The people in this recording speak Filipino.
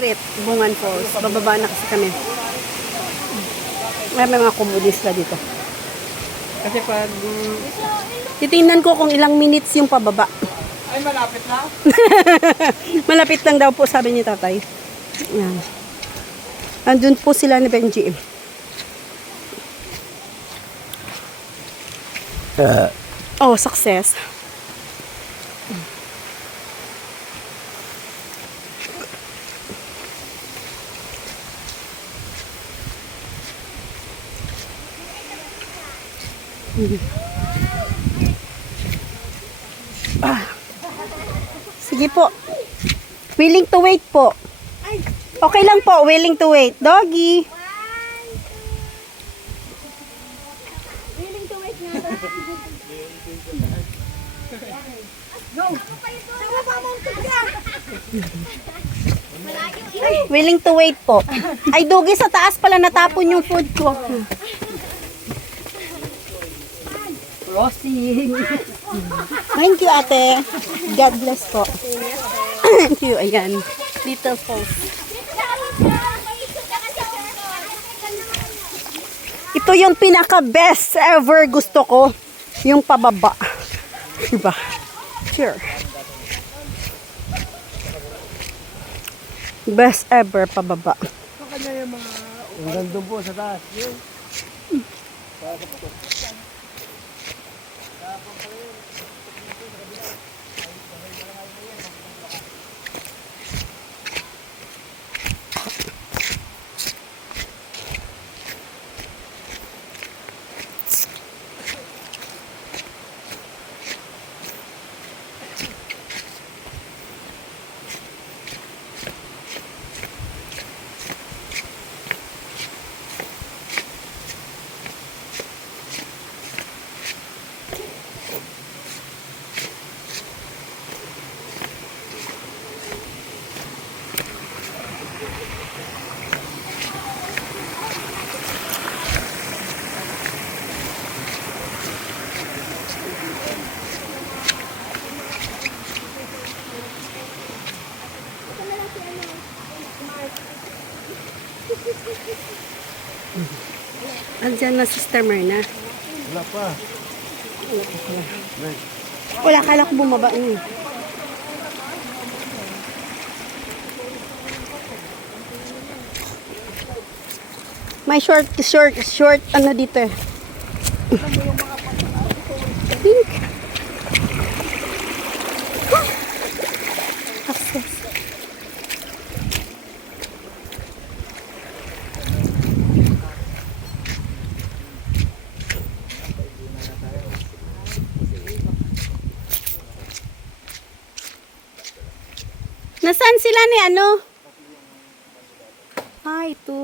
Spirit, Bungan Falls. Bababa na kasi kami. May mga komunista dito. Kasi pag titingnan ko kung ilang minutes yung pababa. Ay, malapit na? Malapit lang daw po, sabi ni tatay. Yan. Andun po sila ni Benji. Oh, success. Sige po. Willing to wait po. Okay lang po, willing to wait. Doggy. Willing to wait nga. Go! Sama pa mong tiga! Willing to wait po. Ay, Doggy, sa taas pala natapon yung food ko. Crossing. Thank you, ate. God bless po. Thank you. Ayan. Little Falls. Ito yung pinaka-best ever gusto ko. Yung pababa. Diba? Sure. Best ever pababa. Hanggang doon po sa taas. Andiyan na Sister Myrna. Wala pa. Wala, kala ko bumaba niyo. May short, ano dito eh. Pink. Access. Nasaan sila ni ano? Ah, ito.